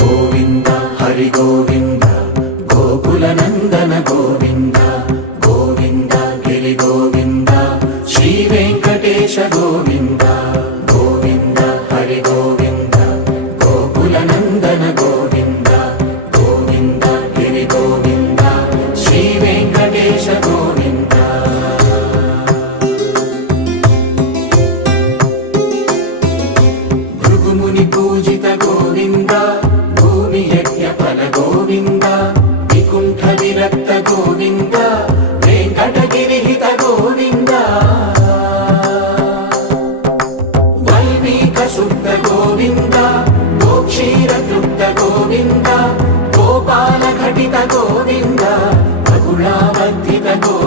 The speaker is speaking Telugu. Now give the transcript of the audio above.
గోవింద హరి గోవింద గోకుల నందన గోవింద గోవింద గిరి గోవింద శ్రీ వెంకటేశ గోవింద గోవింద హరి గోవింద గోకుల నందన గోవింద గోవింద గిరి గోవింద శ్రీ వెంకటేశ గోవింద భృగుముని పూజిత గోవింద భూమి యజ్ఞ ఫల గోవింద వికుంఠ విరక్త గోవింద వెంకటగిరిహిత గోవింద వల్మీక శుద్ధ గోవింద గోక్షీర తృప్త గోవింద గోపాల ఘటిత గోవింద బహుళావర్ధిత గోవింద